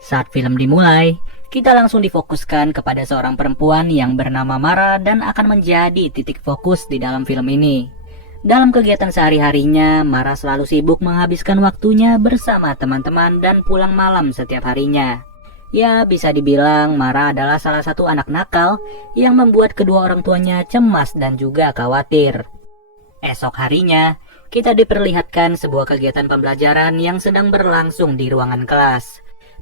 Saat film dimulai, kita langsung difokuskan kepada seorang perempuan yang bernama Mara dan akan menjadi titik fokus di dalam film ini. Dalam kegiatan sehari-harinya, Mara selalu sibuk menghabiskan waktunya bersama teman-teman dan pulang malam setiap harinya. Ya, bisa dibilang Mara adalah salah satu anak nakal yang membuat kedua orang tuanya cemas dan juga khawatir. Esok harinya, kita diperlihatkan sebuah kegiatan pembelajaran yang sedang berlangsung di ruangan kelas.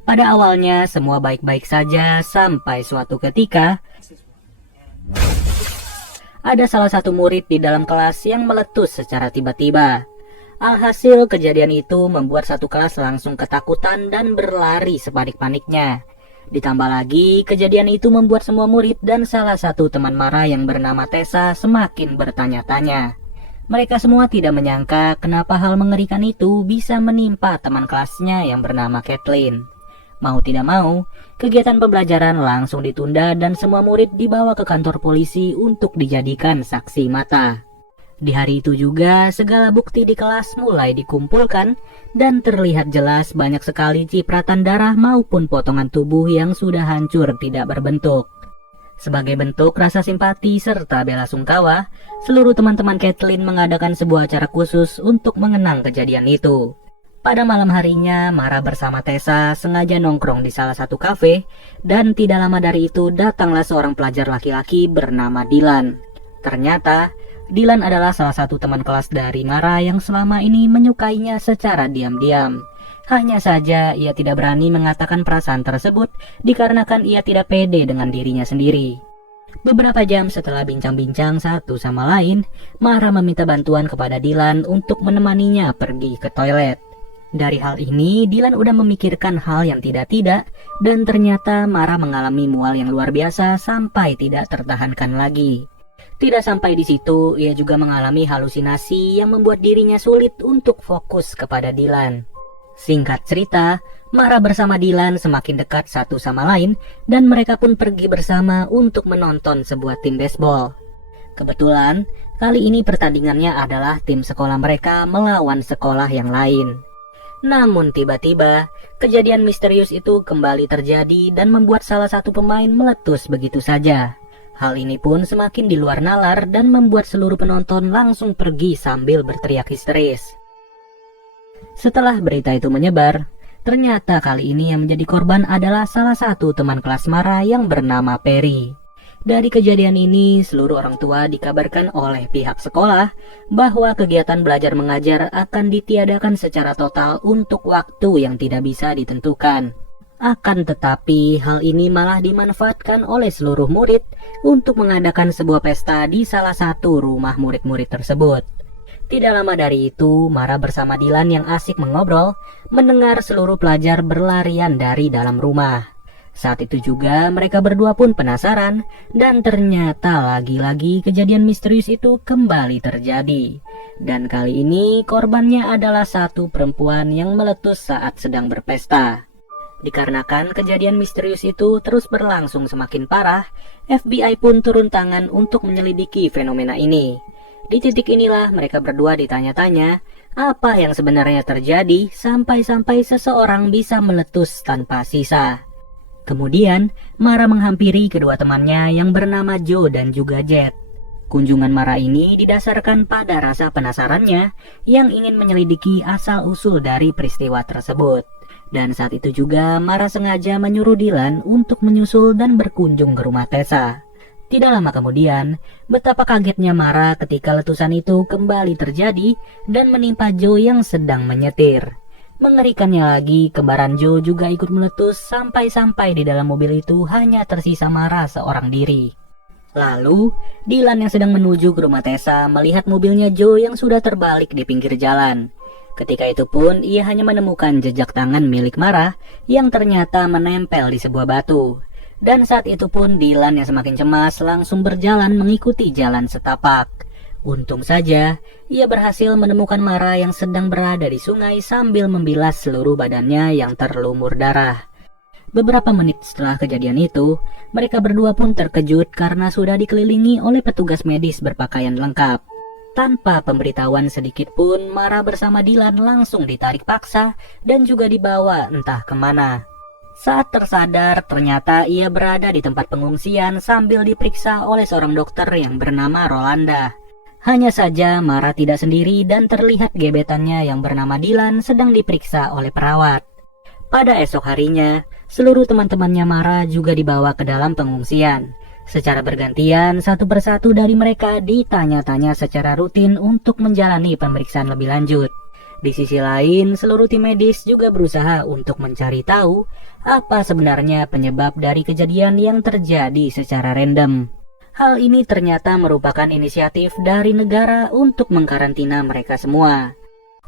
Pada awalnya semua baik-baik saja sampai suatu ketika ada salah satu murid di dalam kelas yang meletus secara tiba-tiba. Alhasil kejadian itu membuat satu kelas langsung ketakutan dan berlari sepanik-paniknya. Ditambah lagi kejadian itu membuat semua murid dan salah satu teman Mara yang bernama Tessa semakin bertanya-tanya. Mereka semua tidak menyangka kenapa hal mengerikan itu bisa menimpa teman kelasnya yang bernama Kathleen. Mau tidak mau, kegiatan pembelajaran langsung ditunda dan semua murid dibawa ke kantor polisi untuk dijadikan saksi mata. Di hari itu juga, segala bukti di kelas mulai dikumpulkan dan terlihat jelas banyak sekali cipratan darah maupun potongan tubuh yang sudah hancur tidak berbentuk. Sebagai bentuk rasa simpati serta bela sungkawa, seluruh teman-teman Kathleen mengadakan sebuah acara khusus untuk mengenang kejadian itu. Pada malam harinya, Mara bersama Tessa sengaja nongkrong di salah satu kafe, dan tidak lama dari itu datanglah seorang pelajar laki-laki bernama Dylan. Ternyata, Dylan adalah salah satu teman kelas dari Mara yang selama ini menyukainya secara diam-diam. Hanya saja ia tidak berani mengatakan perasaan tersebut dikarenakan ia tidak pede dengan dirinya sendiri. Beberapa jam setelah bincang-bincang satu sama lain, Mara meminta bantuan kepada Dylan untuk menemaninya pergi ke toilet. Dari hal ini, Dylan udah memikirkan hal yang tidak-tidak, dan ternyata Mara mengalami mual yang luar biasa sampai tidak tertahankan lagi. Tidak sampai di situ, ia juga mengalami halusinasi yang membuat dirinya sulit untuk fokus kepada Dylan. Singkat cerita, Mara bersama Dylan semakin dekat satu sama lain, dan mereka pun pergi bersama untuk menonton sebuah tim baseball. Kebetulan, kali ini pertandingannya adalah tim sekolah mereka melawan sekolah yang lain. Namun tiba-tiba, kejadian misterius itu kembali terjadi dan membuat salah satu pemain meletus begitu saja. Hal ini pun semakin di luar nalar dan membuat seluruh penonton langsung pergi sambil berteriak histeris. Setelah berita itu menyebar, ternyata kali ini yang menjadi korban adalah salah satu teman kelas Mara yang bernama Perry. Dari kejadian ini, seluruh orang tua dikabarkan oleh pihak sekolah bahwa kegiatan belajar mengajar akan ditiadakan secara total untuk waktu yang tidak bisa ditentukan. Akan tetapi, hal ini malah dimanfaatkan oleh seluruh murid untuk mengadakan sebuah pesta di salah satu rumah murid-murid tersebut. Tidak lama dari itu, Mara bersama Dylan yang asik mengobrol, mendengar seluruh pelajar berlarian dari dalam rumah. Saat itu juga mereka berdua pun penasaran, dan ternyata lagi-lagi kejadian misterius itu kembali terjadi. Dan kali ini korbannya adalah satu perempuan yang meletus saat sedang berpesta. Dikarenakan kejadian misterius itu terus berlangsung semakin parah, FBI pun turun tangan untuk menyelidiki fenomena ini. Di titik inilah mereka berdua ditanya-tanya, apa yang sebenarnya terjadi sampai-sampai seseorang bisa meletus tanpa sisa. Kemudian, Mara menghampiri kedua temannya yang bernama Joe dan juga Jet. Kunjungan Mara ini didasarkan pada rasa penasarannya yang ingin menyelidiki asal-usul dari peristiwa tersebut. Dan saat itu juga Mara sengaja menyuruh Dylan untuk menyusul dan berkunjung ke rumah Tessa. Tidak lama kemudian, betapa kagetnya Mara ketika letusan itu kembali terjadi dan menimpa Joe yang sedang menyetir. Mengerikannya lagi, kembaran Joe juga ikut meletus sampai-sampai di dalam mobil itu hanya tersisa Mara seorang diri. Lalu, Dylan yang sedang menuju ke rumah Tessa melihat mobilnya Joe yang sudah terbalik di pinggir jalan. Ketika itu pun, ia hanya menemukan jejak tangan milik Mara yang ternyata menempel di sebuah batu. Dan saat itu pun Dylan yang semakin cemas langsung berjalan mengikuti jalan setapak. Untung saja, ia berhasil menemukan Mara yang sedang berada di sungai sambil membilas seluruh badannya yang terlumur darah. Beberapa menit setelah kejadian itu, mereka berdua pun terkejut karena sudah dikelilingi oleh petugas medis berpakaian lengkap. Tanpa pemberitahuan sedikit pun, Mara bersama Dylan langsung ditarik paksa dan juga dibawa entah kemana. Saat tersadar, ternyata ia berada di tempat pengungsian sambil diperiksa oleh seorang dokter yang bernama Rolanda. Hanya saja Mara tidak sendiri dan terlihat gebetannya yang bernama Dylan sedang diperiksa oleh perawat. Pada esok harinya, seluruh teman-temannya Mara juga dibawa ke dalam pengungsian. Secara bergantian, satu persatu dari mereka ditanya-tanya secara rutin untuk menjalani pemeriksaan lebih lanjut. Di sisi lain, seluruh tim medis juga berusaha untuk mencari tahu apa sebenarnya penyebab dari kejadian yang terjadi secara random. Hal ini ternyata merupakan inisiatif dari negara untuk mengkarantina mereka semua,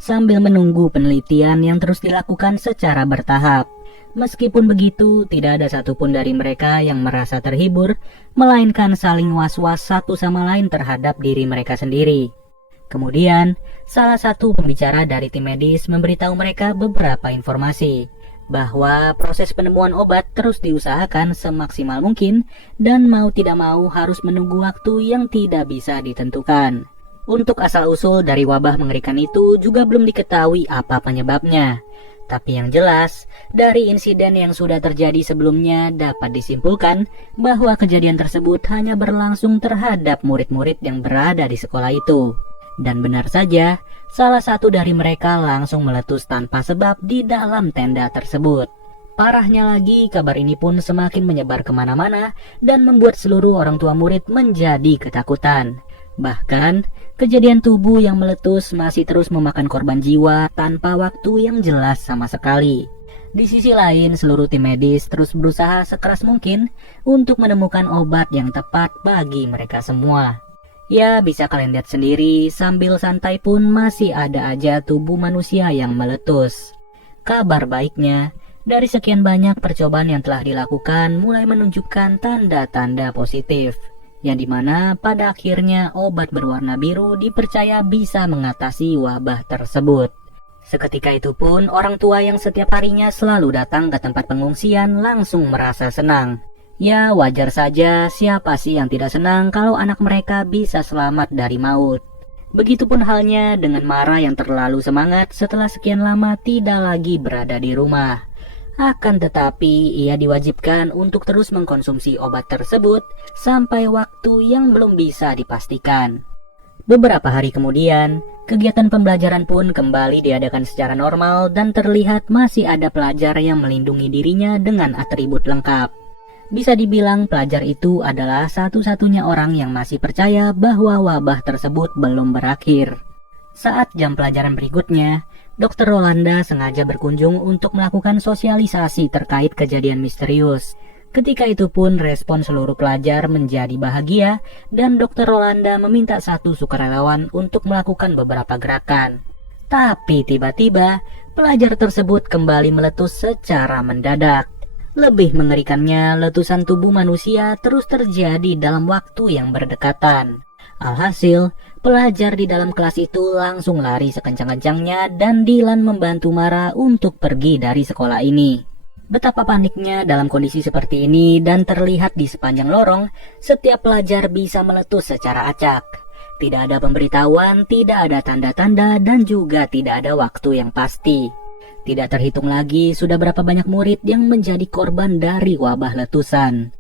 sambil menunggu penelitian yang terus dilakukan secara bertahap. Meskipun begitu, tidak ada satupun dari mereka yang merasa terhibur, melainkan saling was-was satu sama lain terhadap diri mereka sendiri. Kemudian, salah satu pembicara dari tim medis memberitahu mereka beberapa informasi, bahwa proses penemuan obat terus diusahakan semaksimal mungkin dan mau tidak mau harus menunggu waktu yang tidak bisa ditentukan. Untuk asal-usul dari wabah mengerikan itu juga belum diketahui apa penyebabnya. Tapi yang jelas, dari insiden yang sudah terjadi sebelumnya dapat disimpulkan bahwa kejadian tersebut hanya berlangsung terhadap murid-murid yang berada di sekolah itu. Dan benar saja, salah satu dari mereka langsung meletus tanpa sebab di dalam tenda tersebut. Parahnya lagi, kabar ini pun semakin menyebar kemana-mana dan membuat seluruh orang tua murid menjadi ketakutan. Bahkan, kejadian tubuh yang meletus masih terus memakan korban jiwa tanpa waktu yang jelas sama sekali. Di sisi lain, seluruh tim medis terus berusaha sekeras mungkin untuk menemukan obat yang tepat bagi mereka semua. Ya, bisa kalian lihat sendiri, sambil santai pun masih ada aja tubuh manusia yang meletus. Kabar baiknya, dari sekian banyak percobaan yang telah dilakukan mulai menunjukkan tanda-tanda positif, yang dimana pada akhirnya obat berwarna biru dipercaya bisa mengatasi wabah tersebut. Seketika itu pun orang tua yang setiap harinya selalu datang ke tempat pengungsian langsung merasa senang. Ya, wajar saja, siapa sih yang tidak senang kalau anak mereka bisa selamat dari maut. Begitupun halnya dengan Mara yang terlalu semangat setelah sekian lama tidak lagi berada di rumah. Akan tetapi, ia diwajibkan untuk terus mengkonsumsi obat tersebut sampai waktu yang belum bisa dipastikan. Beberapa hari kemudian, kegiatan pembelajaran pun kembali diadakan secara normal dan terlihat masih ada pelajar yang melindungi dirinya dengan atribut lengkap. Bisa dibilang pelajar itu adalah satu-satunya orang yang masih percaya bahwa wabah tersebut belum berakhir. Saat jam pelajaran berikutnya, Dr. Rolanda sengaja berkunjung untuk melakukan sosialisasi terkait kejadian misterius. Ketika itu pun respon seluruh pelajar menjadi bahagia dan Dr. Rolanda meminta satu sukarelawan untuk melakukan beberapa gerakan. Tapi tiba-tiba, pelajar tersebut kembali meletus secara mendadak. Lebih mengerikannya, letusan tubuh manusia terus terjadi dalam waktu yang berdekatan. Alhasil, pelajar di dalam kelas itu langsung lari sekencang-kencangnya dan Dylan membantu Mara untuk pergi dari sekolah ini. Betapa paniknya dalam kondisi seperti ini dan terlihat di sepanjang lorong, setiap pelajar bisa meletus secara acak. Tidak ada pemberitahuan, tidak ada tanda-tanda, dan juga tidak ada waktu yang pasti. Tidak terhitung lagi sudah berapa banyak murid yang menjadi korban dari wabah letusan.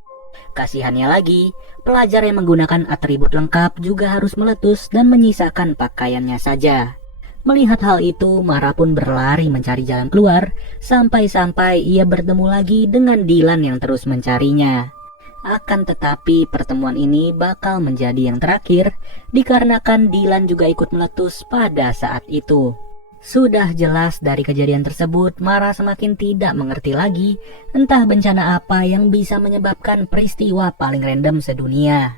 Kasihannya lagi, pelajar yang menggunakan atribut lengkap juga harus meletus dan menyisakan pakaiannya saja. Melihat hal itu, Mara pun berlari mencari jalan keluar, sampai-sampai ia bertemu lagi dengan Dylan yang terus mencarinya. Akan tetapi pertemuan ini bakal menjadi yang terakhir, dikarenakan Dylan juga ikut meletus pada saat itu. Sudah jelas dari kejadian tersebut, Mara semakin tidak mengerti lagi entah bencana apa yang bisa menyebabkan peristiwa paling random sedunia.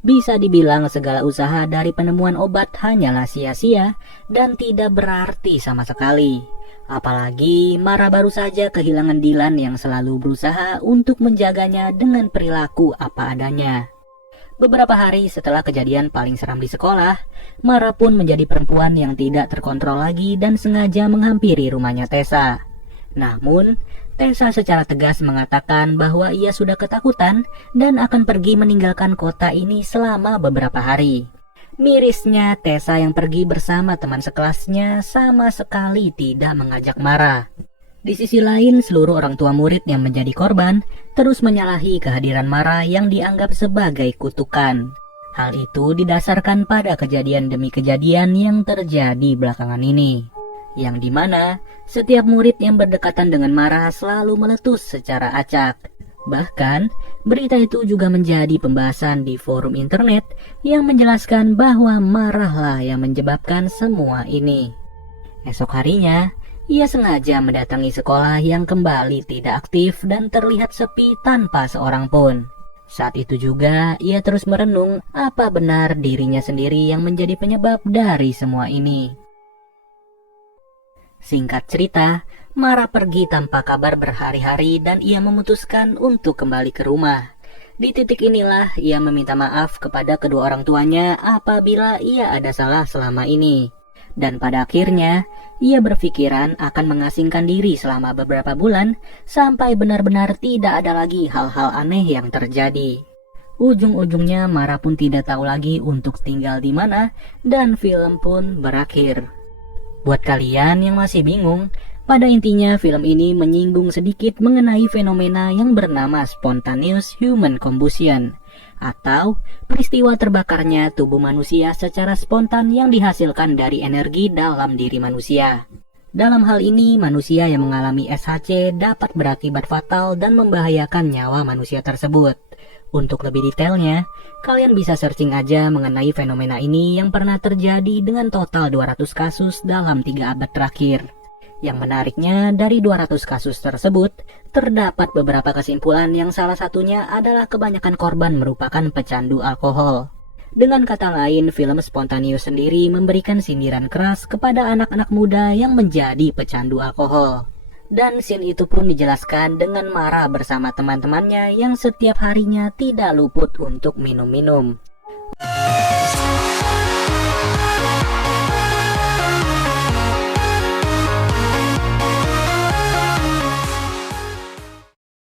Bisa dibilang segala usaha dari penemuan obat hanyalah sia-sia dan tidak berarti sama sekali. Apalagi Mara baru saja kehilangan Dylan yang selalu berusaha untuk menjaganya dengan perilaku apa adanya. Beberapa hari setelah kejadian paling seram di sekolah, Mara pun menjadi perempuan yang tidak terkontrol lagi dan sengaja menghampiri rumahnya Tessa. Namun, Tessa secara tegas mengatakan bahwa ia sudah ketakutan dan akan pergi meninggalkan kota ini selama beberapa hari. Mirisnya, Tessa yang pergi bersama teman sekelasnya sama sekali tidak mengajak Mara. Di sisi lain, seluruh orang tua murid yang menjadi korban terus menyalahi kehadiran Mara yang dianggap sebagai kutukan. Hal itu didasarkan pada kejadian demi kejadian yang terjadi belakangan ini, yang dimana setiap murid yang berdekatan dengan Mara selalu meletus secara acak. Bahkan, berita itu juga menjadi pembahasan di forum internet yang menjelaskan bahwa Marahlah yang menyebabkan semua ini. Esok harinya, ia sengaja mendatangi sekolah yang kembali tidak aktif dan terlihat sepi tanpa seorang pun. Saat itu juga, ia terus merenung apa benar dirinya sendiri yang menjadi penyebab dari semua ini. Singkat cerita, Mara pergi tanpa kabar berhari-hari dan ia memutuskan untuk kembali ke rumah. Di titik inilah ia meminta maaf kepada kedua orang tuanya apabila ia ada salah selama ini. Dan pada akhirnya, ia berpikiran akan mengasingkan diri selama beberapa bulan sampai benar-benar tidak ada lagi hal-hal aneh yang terjadi. Ujung-ujungnya Mara pun tidak tahu lagi untuk tinggal di mana dan film pun berakhir. Buat kalian yang masih bingung, pada intinya film ini menyinggung sedikit mengenai fenomena yang bernama spontaneous human combustion, atau peristiwa terbakarnya tubuh manusia secara spontan yang dihasilkan dari energi dalam diri manusia. Dalam hal ini, manusia yang mengalami SHC dapat berakibat fatal dan membahayakan nyawa manusia tersebut. Untuk lebih detailnya, kalian bisa searching aja mengenai fenomena ini yang pernah terjadi dengan total 200 kasus dalam 3 abad terakhir. Yang menariknya, dari 200 kasus tersebut, terdapat beberapa kesimpulan yang salah satunya adalah kebanyakan korban merupakan pecandu alkohol. Dengan kata lain, film Spontaneous sendiri memberikan sindiran keras kepada anak-anak muda yang menjadi pecandu alkohol. Dan scene itu pun dijelaskan dengan Mara bersama teman-temannya yang setiap harinya tidak luput untuk minum-minum.